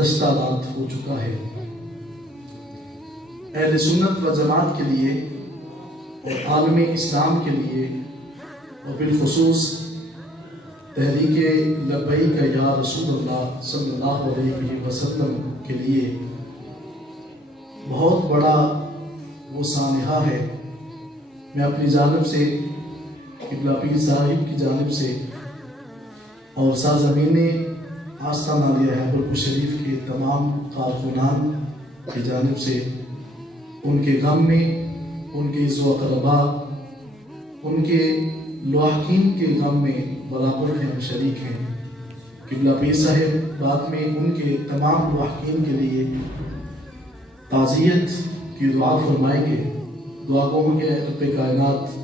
رات ہو چکا ہے۔ اہل سنت و جماعت کے لیے اور عالم اسلام کے لیے اور بالخصوص تحریک لبیک یا رسول اللہ صلی اللہ علیہ وسلم کے لیے بہت بڑا وہ سانحہ ہے۔ میں اپنی جانب سے قبلہ پیر صاحب کی جانب سے اور سرزمین آستانہ علیہ حیدر شریف کے تمام کارکنان کی جانب سے ان کے غم میں، ان کے عزو اقربا، ان کے لواحقین کے غم میں برابر ہیں، شریک ہیں۔ قبلہ پیر صاحب بعد میں ان کے تمام لواحقین کے لیے تعزیت کی دعا فرمائیں گے۔ دعا گوں کے رب کائنات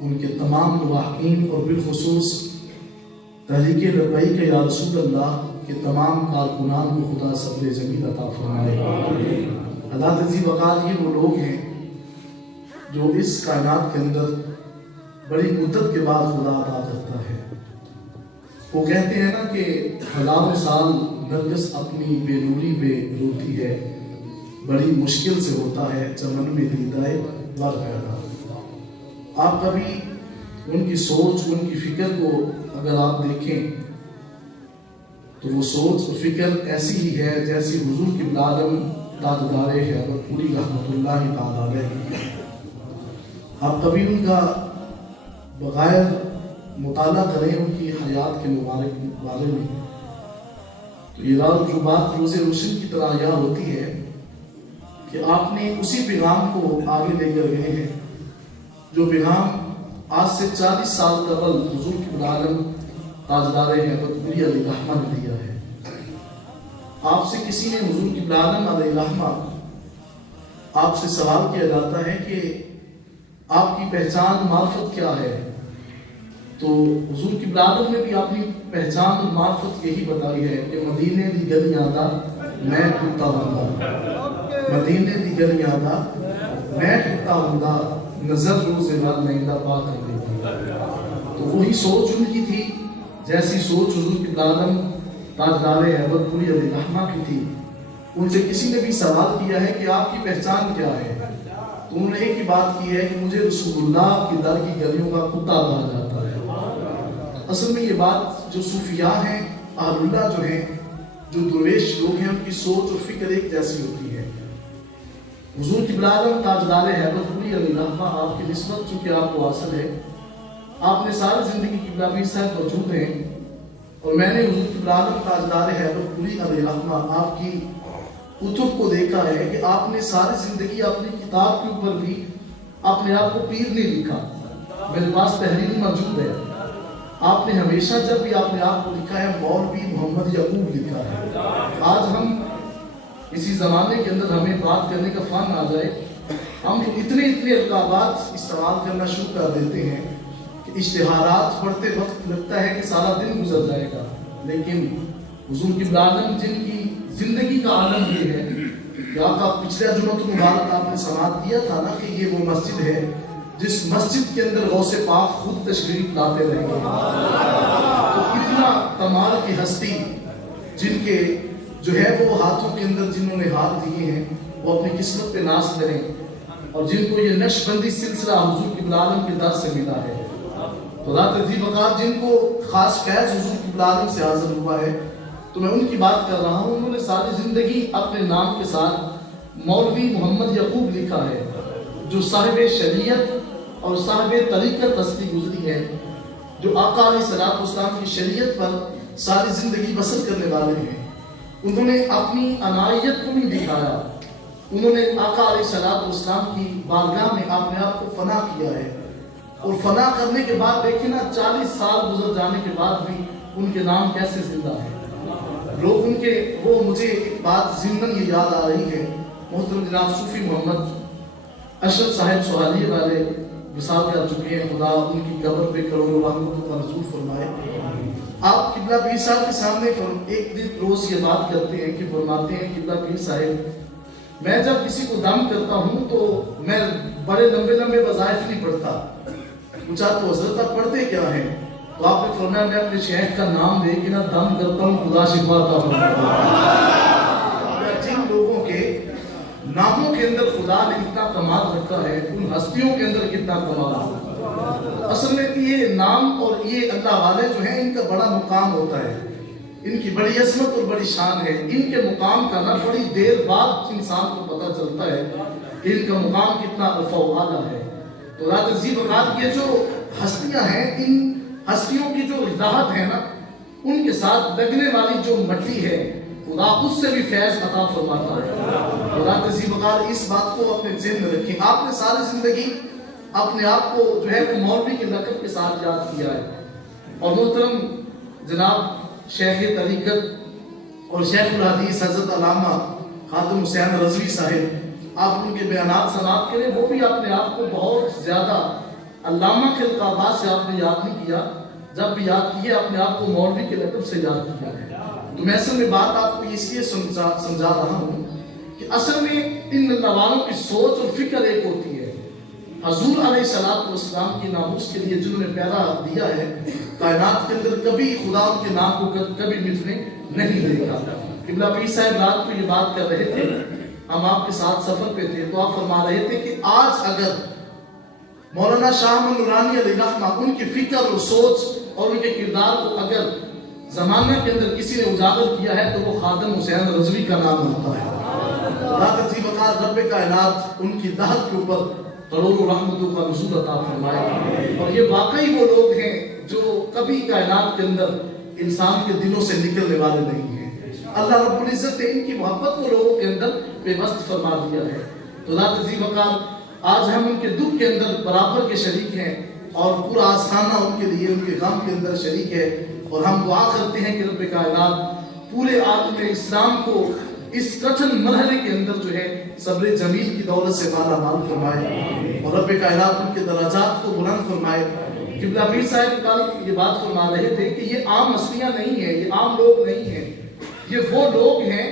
ان کے تمام لواحقین اور بالخصوص تحریک لبیک یا رسول اللہ کے تمام کارکنان کو خدا صبر جمیل عطا فرمائے۔ اللہ عزیز وقال یہ وہ لوگ ہیں جو اس کائنات کے اندر بڑی مدت کے بعد خدا عطا کرتا ہے۔ وہ کہتے ہیں نا کہ ہزاروں سال نرگس اپنی بے نوری پہ روتی ہے، بڑی مشکل سے ہوتا ہے چمن میں دیدائے ور پیدا۔ آپ کبھی ان کی سوچ، ان کی فکر کو اگر آپ دیکھیں تو وہ سوچ اور فکر ایسی ہی ہے جیسی حضور قبلہ عالم تاجدار حیدر پوری رحمۃ اللہ تعالیٰ علیہ۔ آپ کبھی ان کا بغیر مطالعہ کریں ان کی حیات کے مبارک بارے میں تو یہ جو بات روز روشن کی طرح یاد ہوتی ہے کہ آپ نے اسی پیغام کو آگے لے کر گئے ہیں جو پیغام آج سے 40 سال قبل حضور قبلہ عالم تاجدار حیدر پوری علیہ رحمہ نے دیا ہے۔ آپ سے کسی نے حضور قبلہ عالم علیہ رحمہ آپ سے سوال کیا جاتا ہے کہ آپ کی پہچان معرفت کیا ہے، تو حضور قبلہ عالم نے بھی اپنی پہچان اور معرفت یہی بتائی ہے کہ مدینے دی گلیاں دا میں کتا ہوندا، مدینے دی گلیاں دا میں کتا ہوندا، نظر روز رات نہیں پا کر دیتا۔ تو وہی سوچ ان کی تھی جیسی سوچ حضور قبلہ عالم تاجدار حیدر پوری علیہ رحمہ کی تھی۔ ان سے کسی نے بھی سوال کیا ہے کہ آپ کی پہچان کیا ہے، تو انہوں نے ایک ہی بات کی ہے کہ مجھے رسول اللہ کی در کی گلیوں کا کتا کہا جاتا ہے۔ اصل میں یہ بات جو صوفیاء ہیں، اہل اللہ جو ہیں، جو درویش لوگ ہیں، ان کی سوچ اور فکر ایک جیسی ہوتی ہے۔ حضور قبلہ عالم تاجدار حیدر پوری علیہ رحمہ آپ کی نسبت چونکہ آپ کو حاصل ہے، آپ نے ساری زندگی قبلہ پیر صاحب موجود ہیں، اور میں نے حضور قبلہ عالم تاجدار حیدر پوری علیہ رحمہ آپ کی کتب کو دیکھا ہے کہ آپ نے ساری زندگی اپنی کتاب کے اوپر بھی اپنے آپ کو پیر نہیں لکھا۔ میرے پاس تحریر موجود ہے، آپ نے ہمیشہ جب بھی اپنے آپ کو لکھا ہے مولوی محمد یعقوب لکھا ہے۔ آج ہم اسی زمانے کے اندر ہمیں بات کرنے کا فن آ جائے، ہم اتنے القابات استعمال کرنا شروع کر دیتے ہیں کہ اشتہارات پڑھتے وقت لگتا ہے کہ سارا دن گزر جائے گا، لیکن حضور قبلہ عالم جن کی زندگی کا عالم یہ ہے کہ آپ کا پچھلے جمعہ مبارک آپ نے سماعت دیا تھا نا کہ یہ وہ مسجد ہے جس مسجد کے اندر غوث پاک خود تشریف لاتے رہیں گے۔ تو اتنا کمال کی ہستی جن کے جو ہے وہ ہاتھوں کے اندر جنہوں نے ہاتھ دیے ہیں وہ اپنی قسمت پہ ناز کریں، اور جن کو یہ نقش بندی سلسلہ حضور قبلہ عالم کے در سے ملا ہے، تو رات عزیز وقار جن کو خاص فیض حضور قبلہ عالم سے حاصل ہوا ہے، تو میں ان کی بات کر رہا ہوں۔ انہوں نے ساری زندگی اپنے نام کے ساتھ مولوی محمد یعقوب لکھا ہے، جو صاحب شریعت اور صاحب طریقت ہستی گزری ہے، جو آقا علیہ الصلوۃ والسلام کی شریعت پر ساری زندگی بسر کرنے والے ہیں۔ انہوں نے اپنی عنایت کو نہیں دکھایا، انہوں نے آقا علیہ الصلوۃ والسلام کی بارگاہ میں اپنے آپ کو فنا کیا ہے، اور فنا کرنے کے بعد دیکھیں نا 40 سال گزر جانے کے بعد بھی ان کے نام کیسے زندہ ہے۔ لوگ ان کے وہ مجھے ایک بات ضمن یہ یاد آ رہی ہے، محترم جناب صوفی محمد اشرف صاحب سہالی والے وصال کر چکے ہیں، خدا ان کی قبر پہ کروڑوں رحمت کا نزول فرمائے۔ آپ قبلہ پیر صاحب کے سامنے ایک دن روز یہ بات کرتے ہیں کہ فرماتے ہیں قبلہ پیر صاحب میں جب کسی کو دم کرتا ہوں تو میں بڑے لمبے وظائف نہیں پڑھتا، پوچھا تو حضرت آپ پڑھتے کیا ہیں؟ تو آپ نے فرمایا میں اپنے شیخ کا نام لے کے نہ دم کرتا ہوں، خدا شفا عطا فرماتا ہے۔ کتنا کمال ہے۔ اصل میں یہ نام اور یہ اللہ والے جو ہیں ان کا بڑا مقام ہوتا ہے، ان کی بڑی عظمت اور بڑی شان ہے۔ ان کے مقام کا نا بڑی دیر بعد انسان کو پتہ چلتا ہے کہ ان کا مقام کتنا رفع و اعلیٰ ہے۔ تو رات عزیز وقات یہ جو ہستیاں ہیں، ان ہستیوں کی جو راحت ہے نا، ان کے ساتھ لگنے والی جو مٹی ہے خدا اس سے بھی فیض عطا فرماتا ہے۔ رات عزیز وقات اس بات کو اپنے ذہن میں رکھیں۔ آپ نے ساری زندگی اپنے آپ کو جو ہے وہ مولوی کے لقب کے ساتھ یاد کیا ہے، اور محترم جناب شیخ طریقت اور شیخ الحدیث حضرت علامہ خادم حسین رضوی صاحب، آپ ان کے بیانات سماعت کریں، وہ بھی اپنے آپ کو بہت زیادہ علامہ کے القابات سے آپ نے یاد نہیں کیا، جب بھی یاد کیے اپنے آپ کو مولوی کے لقب سے یاد کیا ہے۔ تو میں اصل میں بات آپ کو اس لیے سمجھا رہا ہوں کہ اصل میں ان اللہ والوں کی سوچ اور فکر ایک ہوتی ہے۔ حضور علیہ السلام کی ناموس کے لیے جنہوں نے پیدا دیا ہے کائنات کے اندر، کبھی خدا ان کے نام کو کبھی مٹنے نہیں دے گا۔ قبلہ پیر صاحب رات کو یہ بات کر رہے تھے، ہم آپ کے ساتھ سفر پہ تھے، تو آپ فرما رہے تھے کہ آج اگر مولانا شاہ احمد نورانی علیہ رحمہ ان کی فکر اور سوچ اور ان کے کردار کو اگر زمانہ کے اندر کسی نے اجاگر کیا ہے تو وہ خادم حسین رضوی کا نام ہوتا ہے۔ رات عزیز وقار رب کائنات ان کی دہت کے اوپر کروڑوں رحمتوں کا نزول عطا فرمائے، اور یہ واقعی وہ لوگ ہیں جو کبھی کائنات کے اندر انسان کے دلوں سے نکلنے والے نہیں ہیں۔ اللہ رب العزت نے ان کی محبت کو لوگوں کے اندر بے بست فرما دیا ہے۔ تو رات عزیز وقار آج ہم ان کے دکھ کے اندر برابر کے شریک ہیں، اور پورا آستانہ ان کے لیے ان کے غم کے اندر شریک ہے، اور ہم دعا کرتے ہیں کہ رب کائنات پورے عالم اسلام کو اس کٹھن مرحلے کے اندر جو ہے صبر جمیل کی دولت سے مالا مال فرمائے، اور رب کائنات ان کے درجات کو بلند فرمائے۔ قبلہ پیر صاحب کل یہ بات فرما رہے تھے کہ یہ عام ہستیاں نہیں ہیں، یہ عام لوگ نہیں ہیں، یہ وہ لوگ ہیں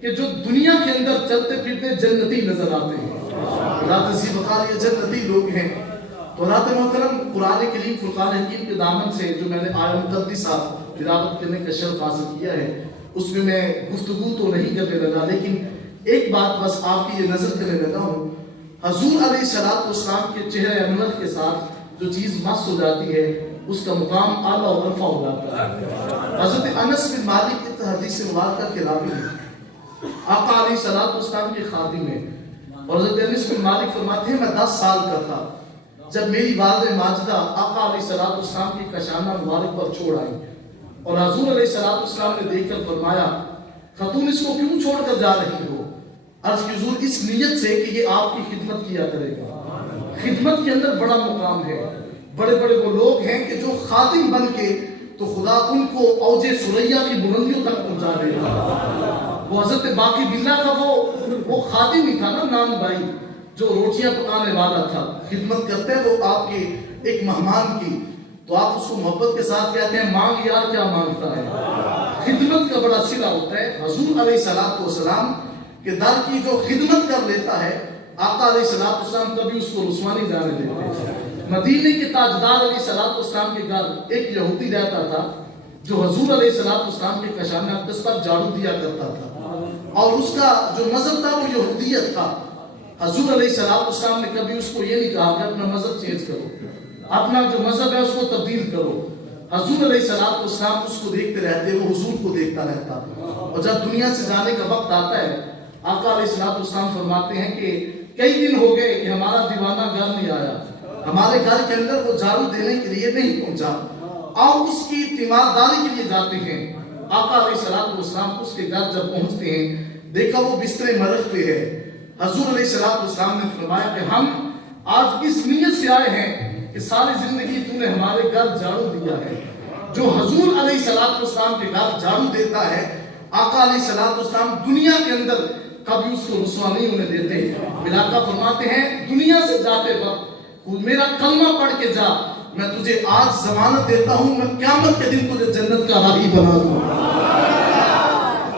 کہ جو دنیا کے اندر چلتے پھرتے جنتی نظر آتے ہیں۔ رات عزیز وقار یہ جنتی لوگ ہیں۔ تو رات محترم قرآن کریم فرقان حکیم کے دامن سے جو میں نے آیہ مقدسہ تلاوت کرنے کا شرف حاصل کیا ہے، اس میں میں گفتگو تو نہیں کرنے لگا، لیکن ایک بات بس آپ کی یہ نظر کرنے لگا ہوں۔ حضور علیہ السلام کے چہرے انور کے ساتھ جو چیز مس ہو جاتی ہے اس کا مقام اعلیٰ و رفع ہو جاتا ہے۔ حضرت انس بن مالک کی حدیث مبارکہ کے راوی ہیں، آقا علیہ السلام کے خادم ہیں، اور حضرت انس بن مالک فرماتے ہیں میں 10 سال کا تھا جب میری والدہ ماجدہ آقا علیہ السلام کی کشانہ مبارک پر چھوڑ آئی، اور حضور علیہ السلام نے دیکھ کر فرمایا خاتون اس کو کیوں چھوڑ کر جا رہی ہو؟ عرض کی حضور اس نیت سے کہ یہ آپ کی خدمت کیا کرے گا۔ خدمت کے اندر بڑا مقام ہے، بڑے بڑے وہ لوگ ہیں کہ جو خادم بن کے تو خدا ان کو اوج ثریا کی بلندیوں تک پہنچا دے گا۔ وہ حضرت باقی باللہ کا وہ خادم ہی تھا نا، نام بھائی جو روٹیاں پکانے والا تھا، خدمت کرتے ہیں وہ آپ کے ایک مہمان کی، تو آپ اس کو محبت کے ساتھ کہتے ہیں مانگ یار کیا مانگتا ہے۔ خدمت کا بڑا صلہ ہوتا ہے۔ حضور علیہ السلام کے در کی جو خدمت کر لیتا ہے، آقا علیہ السلام کبھی اس کو رسوا نہیں جانے دیتے۔ مدینے کے تاجدار علیہ السلام کے گھر ایک یہودی رہتا تھا جو حضور علیہ السلام کے کشانہ اقدس پر جھاڑو دیا کرتا تھا، اور اس کا جو مذہب تھا وہ یہودیت تھا۔ حضور علیہ السلام نے کبھی اس کو یہ نہیں کہا کہ اپنا مذہب چینج کرو، اپنا جو مذہب ہے اس کو تبدیل کرو۔ حضور علیہ السلام اس کو دیکھتے رہتے، وہ حضور کو دیکھتا رہتا، اور جب دنیا سے جانے کا وقت آتا ہے آقا علیہ السلام فرماتے ہیں کہ کئی دن ہو گئے کہ ہمارا دیوانہ گھر نہیں آیا، ہمارے گھر کے اندر وہ جھاڑو دینے کے لیے نہیں پہنچا، آؤ اس کی تیمارداری کے لیے جاتے ہیں۔ آقا علیہ السلام اس کے گھر جب پہنچتے ہیں، دیکھا وہ بستر مرگ پہ ہے۔ حضور علیہ السلام نے فرمایا کہ ہم آج اس نیت سے آئے ہیں کہ ساری زندگی تو نے ہمارے گھر جھاڑو دیا ہے۔ جو حضور علیہ السلام کے گھر جھاڑو دیتا ہے، آقا علیہ السلام دنیا کے اندر کبھی اس کو رسوا نہیں ہونے دیتے۔ ملاقہ فرماتے ہیں دنیا سے جاتے وقت میرا کلمہ پڑھ کے جا، میں تجھے آج ضمانت دیتا ہوں میں قیامت کے دن تجھے جنت کا راہی بنا دوں۔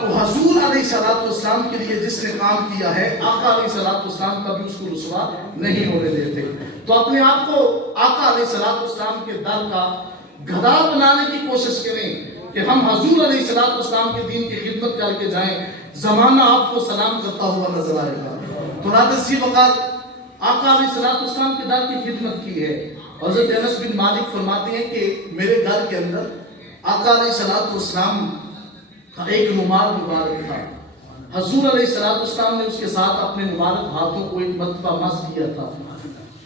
تو حضور علیہ السلام کے لیے جس نے کام کیا ہے، آقا علیہ السلام کبھی اس کو رسوا نہیں ہونے دیتے۔ تو اپنے آپ کو آقا علیہ السلام کے در کا گھڑا بنانے کی کوشش کریں کہ ہم حضور علیہ السلام کے دین کی خدمت کر کے جائیں، زمانہ آپ کو سلام کرتا ہوا نظر آئے گا۔ تو رات اسی وقت آقا علیہ السلام کے در کی خدمت کی ہے. حضرت انس بن مالک فرماتے ہیں کہ میرے گھر کے اندر آقا علیہ السلام کا ایک رومال مبارک تھا. حضور علیہ السلام نے اس کے ساتھ اپنے مبارک ہاتھوں کو ایک مرتبہ مس کیا تھا.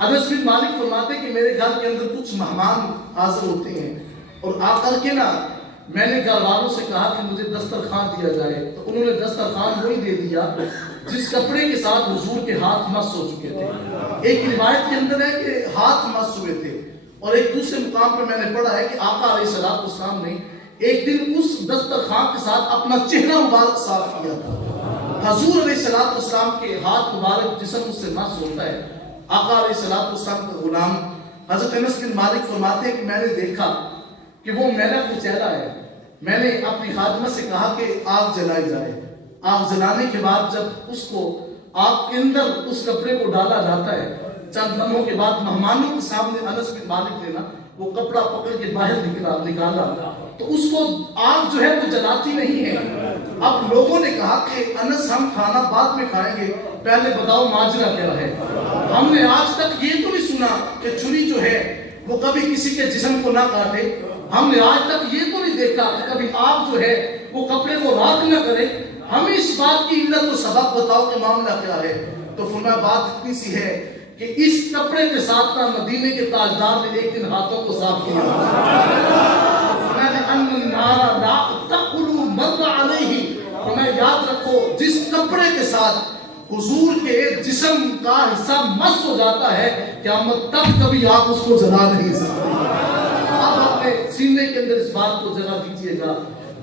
انس بن مالک فرماتے ہیں کہ میرے گھر کے اندر کچھ مہمان حاضر ہوتے ہیں اور آ کر کے نا میں نے گھر والوں سے کہا کہ مجھے دسترخوان دیا جائے. تو انہوں نے دسترخوان وہی دے دیا جس کپڑے کے ساتھ حضور کے ہاتھ مس ہو چکے تھے. ایک روایت کے اندر ہے کہ ہاتھ مس ہوئے تھے اور ایک دوسرے مقام پہ میں نے پڑھا ہے کہ آقا علیہ السلام نے ایک دن اس دسترخوان کے ساتھ اپنا چہرہ مبارک صاف کیا تھا. حضور علیہ السلام کے ہاتھ مبارک جسم اس سے مس ہوتا ہے. آقا علیہ السلام کا غلام حضرت انس بن مالک فرماتے ہیں کہ میں نے دیکھا کہ وہ میرا چہرہ ہے. میں نے اپنی خادمہ سے کہا کہ آگ جلائی جائے. آگ جلانے کے بعد جب اس کو آگ کے اندر اس کپڑے کو ڈالا جاتا ہے, چند لمحوں کے بعد مہمانوں کے سامنے انس بن مالک نے نا وہ کپڑا پکڑ کے باہر نکالا تو اس کو آگ جو ہے وہ جلاتی نہیں ہے. اب لوگوں نے کہا کہ انس ہم کھانا بعد میں کھائیں گے, پہلے بتاؤ ماجرا کیا ہے. ہم نے آج تک یہ تو نہیں سنا کہ چھری جو ہے وہ کبھی کسی کے جسم کو نہ کاٹے. ہم نے آج تک یہ تو نہیں دیکھا کہ کبھی آگ جو ہے وہ کپڑے کو راکھ نہ کرے. ہمیں اس بات کی علت و سبب بتاؤ کہ معاملہ کیا ہے. تو فرمایا بات اتنی سی ہے کہ اس کپڑے کے ساتھ نہ مدینے کے تاجدار نے ایک دن ہاتھوں کو صاف کیا. میں یاد رکھو جس کپڑے کے ساتھ حضور کے جسم کا حصہ مس ہو جاتا ہے قیامت تک کبھی آپ اس کو جلا نہیں سکتے. آپ اپنے سینے کے اندر اس بات کو جگہ دیجئے گا,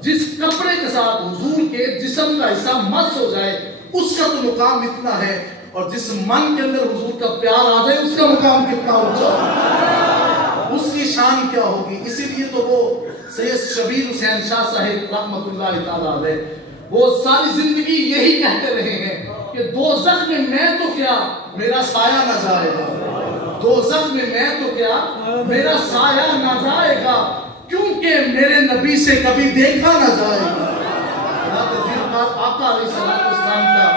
جس کپڑے کے ساتھ حضور کے جسم کا حصہ مس ہو جائے اس کا تو مقام اتنا ہے, اور جس من کے اندر حضور کا پیار آ جائے اس کا مقام کتنا اونچا ہے, اس کی شان کیا ہوگی. اسی لیے تو وہ سید شبیر حسین شاہ صاحب رحمۃ اللہ تعالیٰ علیہ وہ ساری زندگی یہی کہتے رہے ہیں کہ دوزخ میں میں تو کیا میرا سایہ نہ جائے گا. دوزخ میں میں تو کیا میرا سایہ نہ جائے گا, کیونکہ میرے نبی سے کبھی دیکھا نہ جائے گا. آقا علیہ السلام کا